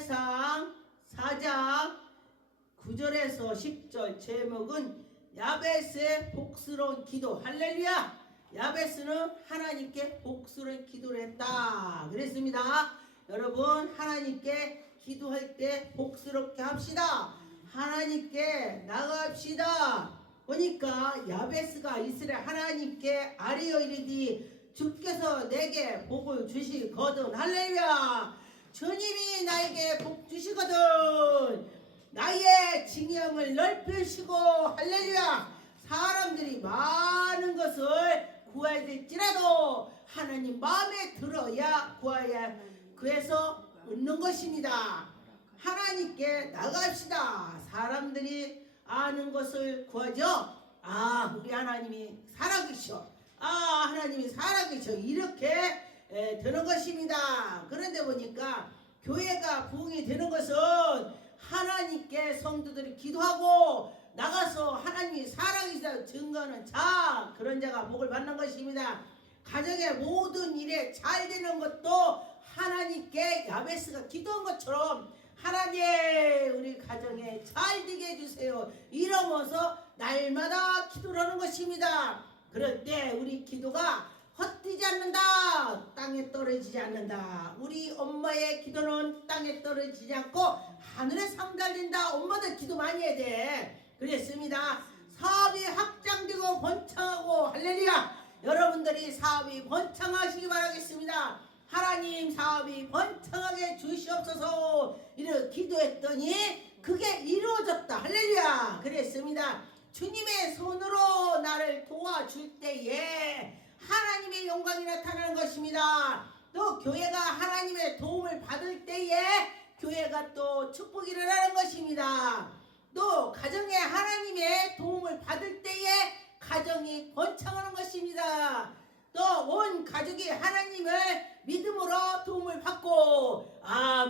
사무엘상 4장 9절에서 10절 제목은 야베스의 복스러운 기도. 할렐루야. 야베스는 하나님께 복스러운 기도를 했다 그랬습니다. 여러분, 하나님께 기도할 때 복스럽게 합시다. 하나님께 나갑시다. 보니까 야베스가 이스라엘 하나님께 아뢰어 이르되 주께서 내게 복을 주시거든. 할렐루야. 주님이 나에게 복 주시거든. 나의 징역을 넓히시고, 할렐루야. 사람들이 많은 것을 구해야 될지라도 하나님 마음에 들어야 구해야, 구해서 얻는 것입니다. 하나님께 나갑시다. 사람들이 아는 것을 구하죠. 아, 우리 하나님이 살아계셔. 아, 하나님이 살아계셔. 이렇게 되는 것입니다. 그런데 보니까 교회가 부흥이 되는 것은 하나님께 성도들이 기도하고 나가서 하나님이 살아계시다 증거하는 자, 그런 자가 복을 받는 것입니다. 가정의 모든 일에 잘 되는 것도 하나님께 야베스가 기도한 것처럼 하나님 우리 가정에 잘 되게 해주세요 이러면서 날마다 기도를 하는 것입니다. 그럴 때 우리 기도가 헛되지 않는다. 땅에 떨어지지 않는다. 우리 엄마의 기도는 땅에 떨어지지 않고 하늘에 상달린다. 엄마들 기도 많이 해야 돼. 그랬습니다. 사업이 확장되고 번창하고, 할렐루야. 여러분들이 사업이 번창하시기 바라겠습니다. 하나님 사업이 번창하게 주시옵소서. 이렇게 기도했더니 그게 이루어졌다. 할렐루야. 그랬습니다. 주님의 손으로 나를 도와줄 때에 하나님의 영광이 나타나는 것입니다. 또 교회가 하나님의 도움을 받을 때에 교회가 또 축복이 일어나는 것입니다. 또 가정에 하나님의 도움을 받을 때에 가정이 번창하는 것입니다. 또 온 가족이 하나님을 믿음으로 도움을 받고,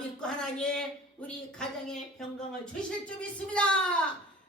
믿고 하나님 우리 가정에 평강을 주실 줄 믿습니다.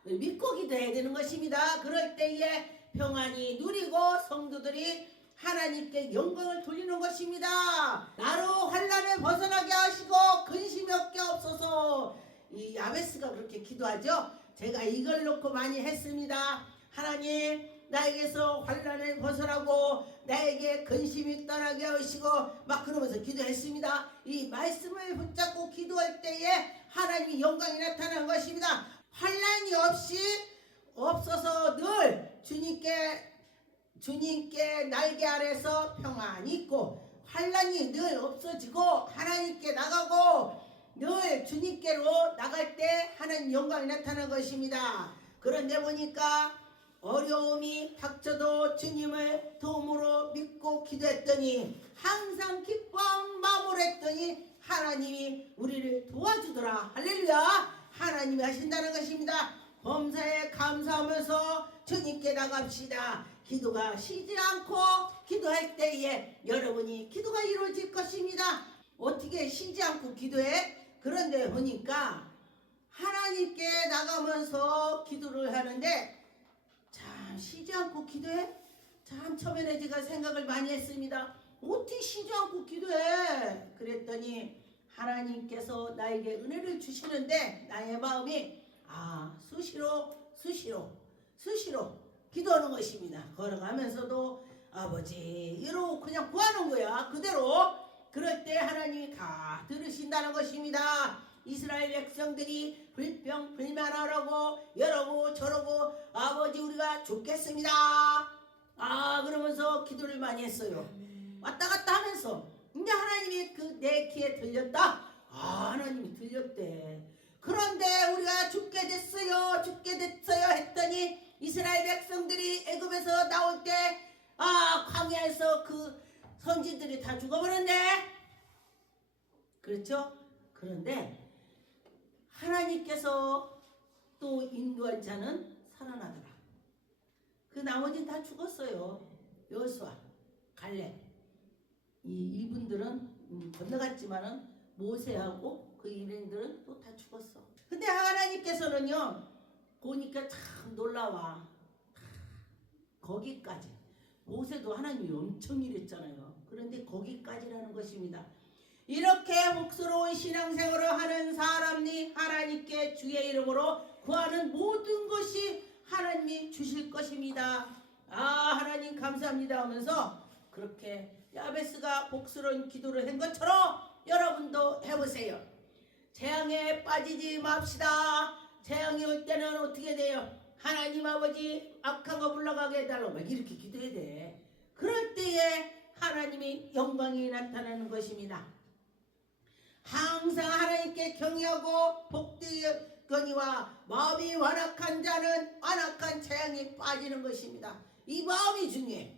믿고 기도해야 되는 것입니다. 그럴 때에 평안이 누리고 성도들이 하나님께 영광을 돌리는 것입니다. 나로 환난을 벗어나게 하시고 근심이 없게 없어서. 이 야베스가 그렇게 기도하죠. 제가 이걸 놓고 많이 했습니다. 하나님 나에게서 환난을 벗어나고 나에게 근심이 떠나게 하시고 막 그러면서 기도했습니다. 이 말씀을 붙잡고 기도할 때에 하나님이 영광이 나타나는 것입니다. 환난이 없어서 늘 주님께 날개 아래서 평안이 있고, 환난이 늘 없어지고 하나님께 나가고 늘 주님께로 나갈 때 하나님 영광이 나타나는 것입니다. 그런데 보니까 어려움이 닥쳐도 주님을 도움으로 믿고 기도했더니 항상 기뻐한 마음으로 했더니 하나님이 우리를 도와주더라. 할렐루야. 하나님이 하신다는 것입니다. 범사에 감사하면서 주님께 나갑시다. 기도가 쉬지 않고 기도할 때에 여러분이 기도가 이루어질 것입니다. 어떻게 쉬지 않고 기도해? 그런데 보니까 하나님께 나가면서 기도를 하는데 참 쉬지 않고 기도해? 참 처음에는 제가 생각을 많이 했습니다. 어떻게 쉬지 않고 기도해? 그랬더니 하나님께서 나에게 은혜를 주시는데 나의 마음이 수시로 기도하는 것입니다. 걸어가면서도 아버지 이러고 그냥 구하는 거야. 그대로. 그럴 때 하나님이 다 들으신다는 것입니다. 이스라엘 백성들이 불평 불만하라고 이러고 저러고 아버지 우리가 죽겠습니다. 그러면서 기도를 많이 했어요. 왔다 갔다 하면서. 근데 하나님이 내 귀에 들렸다. 하나님이 들렸대. 그런데 우리가 죽게 됐어요 했더니 이스라엘 백성들이 애굽에서 나올 때 광야에서 그 선지들이 다 죽어버렸네. 그렇죠? 그런데 하나님께서 또 인도한 자는 살아나더라. 그 나머지는 다 죽었어요. 여호수아, 갈렙. 이분들은 건너갔지만은 모세하고 그 일행들은 또 다 죽었어. 근데 하나님께서는요 보니까 참 놀라워. 거기까지. 모세도 하나님이 엄청 일했잖아요. 그런데 거기까지라는 것입니다. 이렇게 복스러운 신앙생활을 하는 하나님께 주의 이름으로 구하는 모든 것이 하나님이 주실 것입니다. 하나님 감사합니다 하면서 그렇게 야베스가 복스러운 기도를 한 것처럼 여러분도 해보세요. 재앙에 빠지지 맙시다. 재앙이 올 때는 어떻게 돼요? 하나님 아버지 악한 거 물러가게 해달라고 막 이렇게 기도해야 돼. 그럴 때에 하나님이 영광이 나타나는 것입니다. 항상 하나님께 경외하고 복되거니와 마음이 완악한 자는 완악한 재앙에 빠지는 것입니다. 이 마음이 중요해.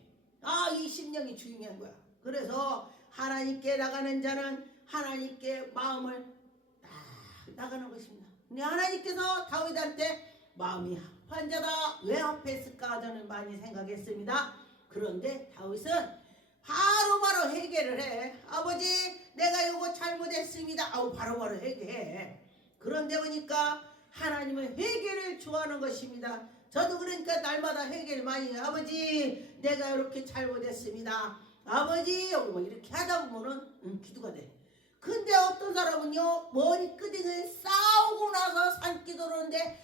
이 심령이 중요한 거야. 그래서 하나님께 나가는 자는 하나님께 마음을 딱 나가는 것입니다. 근데 하나님께서 다윗한테 마음이 합한 자다 왜 합했을까 저는 많이 생각했습니다. 그런데 다윗은 바로바로 해결을 해. 아버지 내가 요거 잘못했습니다. 바로바로 해결해. 그런데 보니까 하나님은 해결을 좋아하는 것입니다. 저도 그러니까 날마다 해결 많이 해요. 아버지 내가 이렇게 잘못했습니다. 아버지 뭐 이렇게 하다 보면은 기도가 돼. 근데 어떤 사람은요 머리끄댕을 싸우고 나서 산기도를 하는데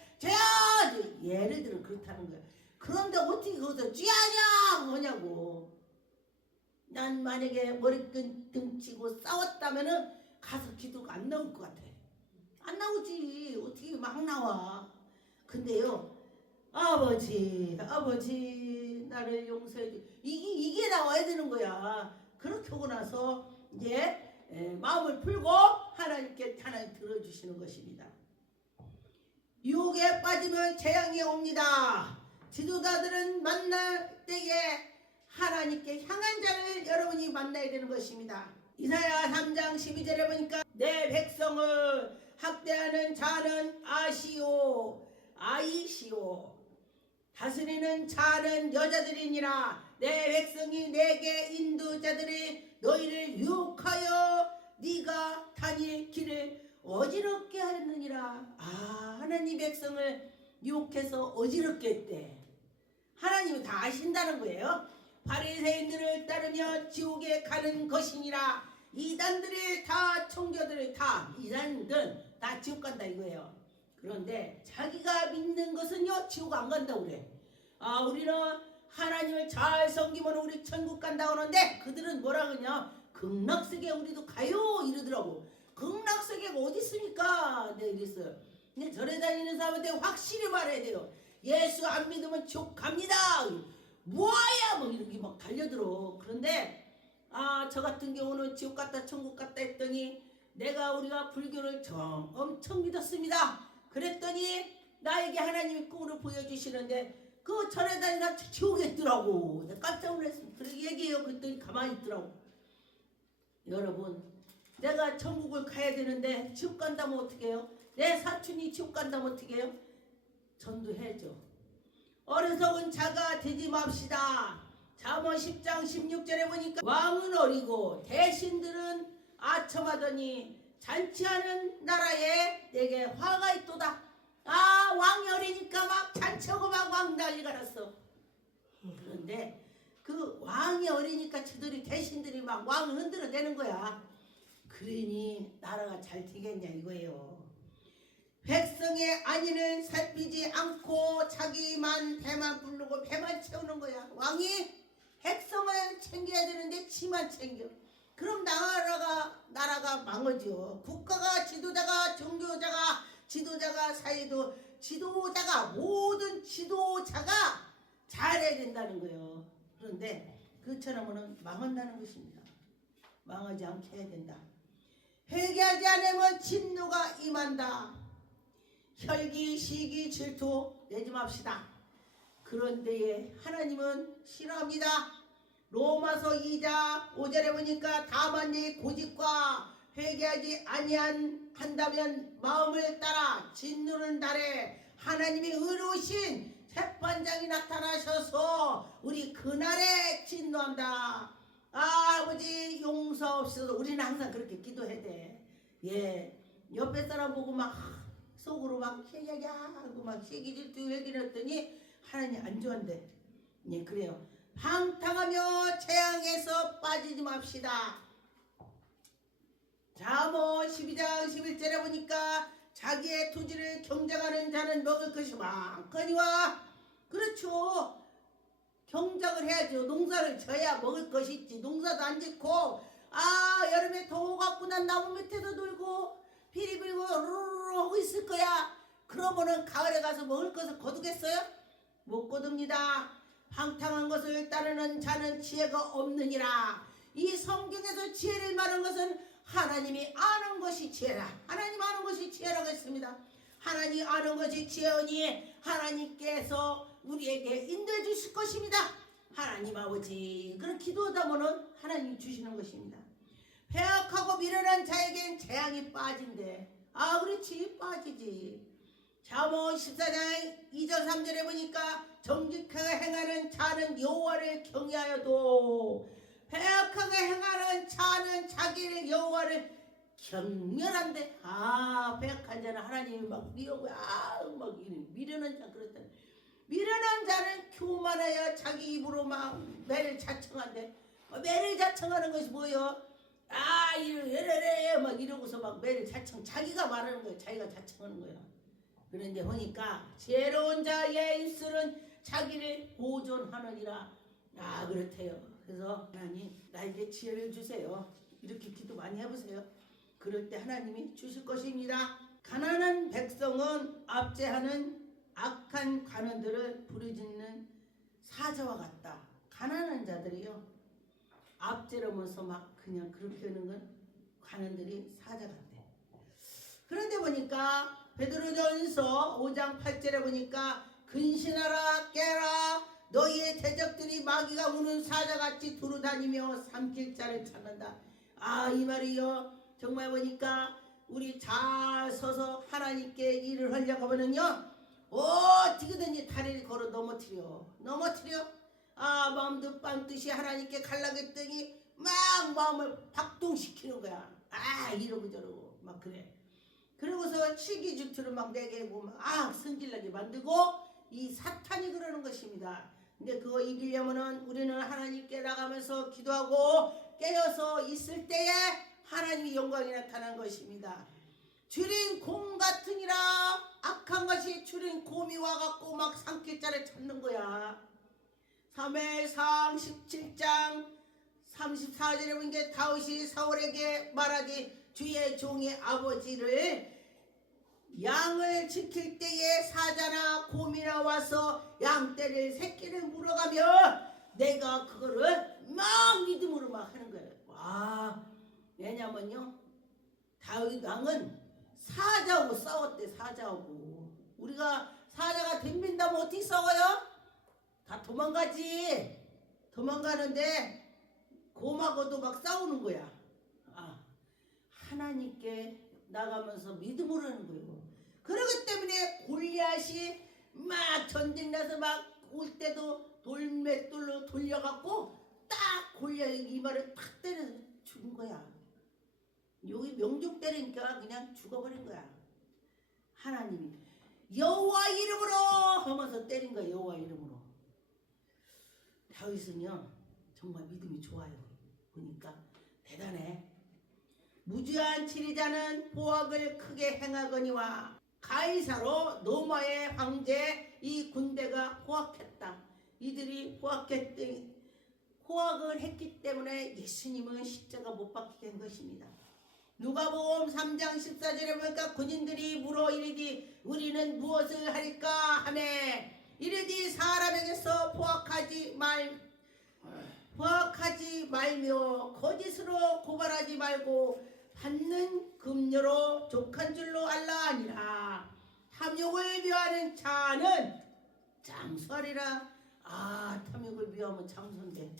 예를 들어 그렇다는 거야. 그런데 어떻게 거기서 쥐하냐 뭐냐고. 난 만약에 머리끈 치고 싸웠다면은 가서 기도가 안 나올 것 같아. 안 나오지. 어떻게 막 나와. 근데요 아버지 나를 용서해 주. 이게 나와야 되는 거야. 그렇게 하고 나서 이제 마음을 풀고 하나님 들어주시는 것입니다. 유혹에 빠지면 재앙이 옵니다. 지도자들은 만날 때에 하나님께 향한 자를 여러분이 만나야 되는 것입니다. 이사야 3장 12절에 보니까 내 백성을 학대하는 자는 아이시오 다스리는 자는 여자들이니라. 내 백성이 내게 인도자들이 너희를 유혹하여 네가 다닐 길을 어지럽게 하였느니라. 하나님 백성을 유혹해서 어지럽게 했대. 하나님이 다 아신다는 거예요. 바리새인들을 따르며 지옥에 가는 것이니라. 이단들이 다 청교들이 다 이단들 다 지옥 간다 이거예요. 그런데 자기가 믿는 것은요 지옥 안 간다고 그래. 우리는 하나님을 잘 섬기면 우리 천국 간다고 하는데 그들은 뭐라 그러냐 극락세계 우리도 가요 이러더라고. 극락세계가 어디 있습니까? 네 이랬어요. 근데 절에 다니는 사람한테 확실히 말해야 돼요. 예수 안 믿으면 지옥 갑니다. 뭐야 뭐 이렇게 막 달려들어. 그런데 저 같은 경우는 지옥 갔다 천국 갔다 했더니 우리가 불교를 엄청 믿었습니다. 그랬더니 나에게 하나님이 꿈으로 보여주시는데 그 절에 다니는 사람 지옥에 있더라고. 깜짝 놀랐습니다. 그렇게 얘기해요. 그랬더니 가만히 있더라고. 여러분 내가 천국을 가야 되는데 지옥 간다면 어떻게 해요? 내 사촌이 지옥 간다면 어떻게 해요? 전도해야죠. 어리석은 자가 되지 맙시다. 잠언 10장 16절에 보니까 왕은 어리고 대신들은 아첨하더니 잔치하는 나라에 내게 화가 있도다. 왕이 어리니까 막 잔치하고 막 왕 난리가 났어. 그런데 그 왕이 어리니까 저들이 대신들이 막 왕을 흔들어대는 거야. 그러니 나라가 잘 되겠냐 이거예요. 백성의 안위는 살피지 않고 자기만 배만 부르고 배만 채우는 거야. 왕이 백성을 챙겨야 되는데 지만 챙겨. 그럼 나라가 망하죠. 국가가 지도자가 종교자가 지도자가 사회도 지도자가 모든 지도자가 잘해야 된다는 거예요. 그런데 그처럼은 망한다는 것입니다. 망하지 않게 해야 된다. 회개하지 않으면 진노가 임한다. 혈기, 시기, 질투 내지 맙시다. 그런데 하나님은 싫어합니다. 로마서 2장 5절에 보니까 다만 네 고집과 회개하지 아니한다면 마음을 따라 진노는 날에 하나님의 의로우신 재판장이 나타나셔서 우리 그날에 진노한다. 아버지 용서없어서 우리는 항상 그렇게 기도해야 돼. 옆에 사람 보고 막 속으로 막 하고 막 시기 질투 회개했더니 하나님 안 좋아한대. 그래요. 방탕하며 재앙에서 빠지지 맙시다. 잠언 12장 11절에 보니까 자기의 토지를 경작하는 자는 먹을 것이 많거니와. 그렇죠. 경작을 해야죠. 농사를 져야 먹을 것이 있지. 농사도 안 짓고 여름에 더워갖고 난 나무 밑에서 놀고 피리 불고 루루루 하고 있을 거야. 그러면은 가을에 가서 먹을 것을 거두겠어요? 못 거둡니다. 방탕한 것을 따르는 자는 지혜가 없느니라. 이 성경에서 지혜를 말한 것은 하나님이 아는 것이 지혜라. 하나님 아는 것이 지혜라고 했습니다. 하나님 아는 것이 지혜오니 하나님께서 우리에게 인도해 주실 것입니다. 하나님 아버지, 그런 기도하다 보면 하나님이 주시는 것입니다. 배악하고 미련한 자에겐 재앙이 빠진대. 그렇지, 빠지지. 잠언 14장 2절 3절에 보니까 정직하게 행하는 자는 여호와를 경외하여도 배악하게 행하는 자는 자기를 여호와를 경멸한데. 배악한 자는 하나님이 막 미워고 막 미련한 자 그렇다. 미련한 자는 교만하여 자기 입으로 막 매를 자청한대. 매를 자청하는 것이 뭐예요? 이래래 막 이러고서 막 매를 자청. 자기가 말하는 거예요. 자기가 자청하는 거예요. 그런데 보니까 지혜로운 자의 입술은 자기를 보존하느니라. 그렇대요. 그래서 하나님 나에게 지혜를 주세요. 이렇게 기도 많이 해보세요. 그럴 때 하나님이 주실 것입니다. 가난한 백성은 압제하는 악한 관원들을 부르짖는 사자와 같다. 가난한 자들이요, 압제로면서 막 그냥 그렇게 하는 건 관원들이 사자 같대. 그런데 보니까 베드로전서 5장 8절에 보니까 근신하라 깨라 너희의 대적들이 마귀가 우는 사자같이 두루다니며 삼킬 자를 찾는다. 이 말이요, 정말 보니까 우리 잘 서서 하나님께 일을 하려고 하면은요, 어떻게든지 다리를 걸어 넘어뜨려. 마음도 빵듯이 하나님께 가려고 했더니 막 마음을 박동시키는 거야. 이러고 저러고 막 그래. 그러고서 시기질투를 막 내게 하고 막 성질나게 만들고, 이 사탄이 그러는 것입니다. 근데 그거 이기려면은 우리는 하나님께 나가면서 기도하고 깨어서 있을 때에 하나님의 영광이 나타난 것입니다. 줄인 곰 같으니라. 악한 것이 줄인 곰이 와갖고 막 삼킬 자를 찾는 거야. 3회상 17장 34절에 보는 게 다윗이 사울에게 말하기 주의 종의 아버지를 양을 지킬 때에 사자나 곰이나 와서 양떼를 새끼를 물어가며 내가 그거를 막 믿음으로 막 하는 거예요. 왜냐면요, 다윗 왕은 사자하고 싸웠대. 사자하고. 우리가 사자가 덤빈다면 어떻게 싸워요? 다 도망가지. 도망가는데 곰하고도 막 싸우는 거야. 하나님께 나가면서 믿음으로 하는 거예요. 그러기 때문에 골리앗이 막 전쟁나서 막 올 때도 돌맷돌로 돌려갖고 딱 골리앗 이마를 탁 때려서 죽은 거야. 여기 명중 때리니까 그냥 죽어버린 거야. 하나님이 여호와 이름으로 하면서 때린 거야. 여호와 이름으로. 다윗은요 정말 믿음이 좋아요. 보니까 대단해. 무주한 치리자는 포악을 크게 행하거니와 가이사로 로마의 황제 이 군대가 포악했다. 이들이 포악을 했기 때문에 예수님은 십자가 못 박히게 한 것입니다. 누가복음 3장 14절에 보니까 군인들이 물어 이르디 우리는 무엇을 할까 하매 이르디 사람에게서 포악하지 말며 거짓으로 고발하지 말고 받는 금료로 족한 줄로 알라 아니라 탐욕을 비하는 자는 장수하리라. 탐욕을 비하면 장수인데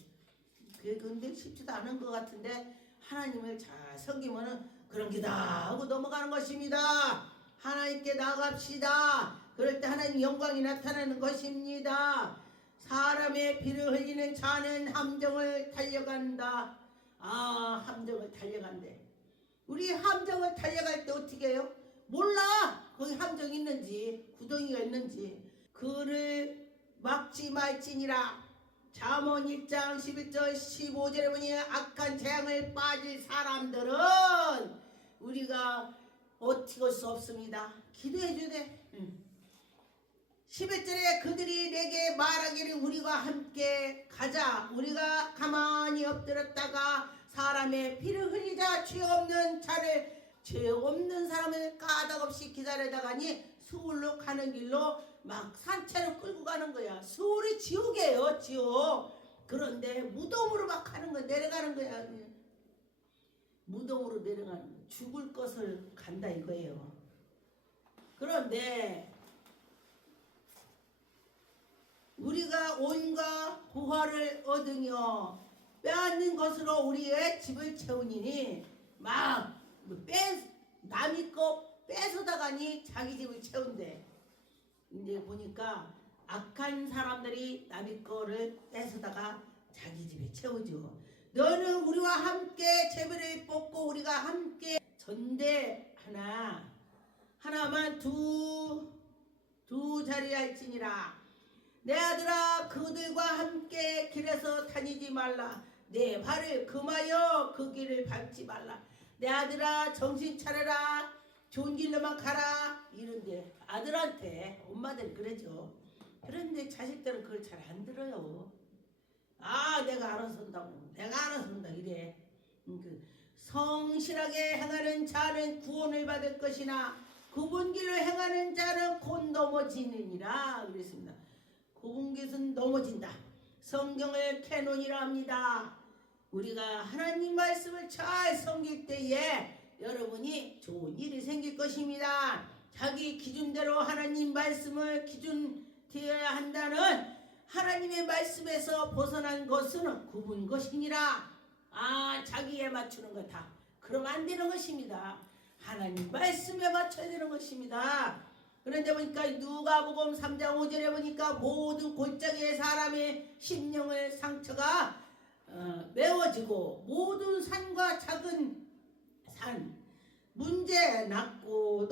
그게 근데 쉽지도 않은 것 같은데 하나님을 잘 섬기면은 그런 기다 하고 넘어가는 것입니다. 하나님께 나갑시다. 그럴 때 하나님 영광이 나타나는 것입니다. 사람의 피를 흘리는 자는 함정을 달려간다. 함정을 달려간대. 우리 함정을 달려갈 때 어떻게 해요? 몰라. 거기 함정이 있는지 구덩이가 있는지. 그를 막지 말지니라. 잠언 1장 11절 15절에 보니 악한 재앙을 빠질 사람들은 우리가 어찌할 수 없습니다. 기도해 주되 11절에 그들이 내게 말하기를 우리가 함께 가자. 우리가 가만히 엎드렸다가 사람의 피를 흘리자 죄 없는 사람을 까닭없이 기다리다가니 수울로 가는 길로 막 산채로 끌고 가는 거야. 수울이 지옥이에요, 지옥. 그런데 무덤으로 막 가는 거야. 내려가는 거야. 무덤으로 내려가는 거야. 죽을 것을 간다 이거예요. 그런데 우리가 온과 부활을 얻으며 빼앗는 것으로 우리의 집을 채우니 막 남의 거 뺏어다가니 자기 집을 채운대. 이제 보니까 악한 사람들이 남의 거를 뺏어다가 자기 집에 채우죠. 너는 우리와 함께 제비를 뽑고 우리가 함께 전대 하나만 두 자리 할지니라. 내 아들아 그들과 함께 길에서 다니지 말라. 내 발을 금하여 그 길을 밟지 말라. 내 아들아 정신 차려라. 좋은 길로만 가라. 이런데 아들한테 엄마들 그러죠. 그런데 자식들은 그걸 잘 안 들어요. 내가 알아서 한다고. 내가 알아서 한다 이래. 성실하게 행하는 자는 구원을 받을 것이나 굽은 길로 행하는 자는 곧 넘어지느니라 그랬습니다. 굽은 길은 넘어진다. 성경을 캐논이라 합니다. 우리가 하나님 말씀을 잘 섬길 때에 여러분이 좋은 일이 생길 것입니다. 자기 기준대로 하나님 말씀을 기준 되어야 한다는 하나님의 말씀에서 벗어난 것은 굽은 것이니라. 자기에 맞추는 거다. 그러면 안 되는 것입니다. 하나님 말씀에 맞춰야 되는 것입니다. 그런데 보니까 누가복음 3장 5절에 보니까 모든 골짜기의 사람의 심령의 상처가 메워지고 모든 산과 작은 산 문제 낮고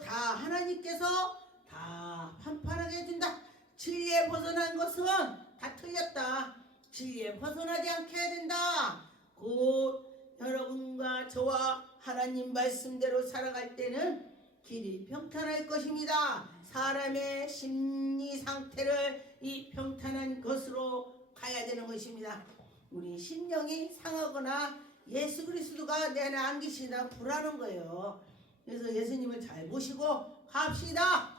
다 하나님께서 다 판판하게 해준다. 진리에 벗어난 것은 다 틀렸다. 진리에 벗어나지 않게 해야 된다. 곧 여러분과 저와 하나님 말씀대로 살아갈 때는 길이 평탄할 것입니다. 사람의 심리 상태를 이 평탄한 것으로 가야 되는 것입니다. 우리 심령이 상하거나 예수 그리스도가 내 안에 안 계시다 불안한 거예요. 그래서 예수님을 잘 모시고 갑시다.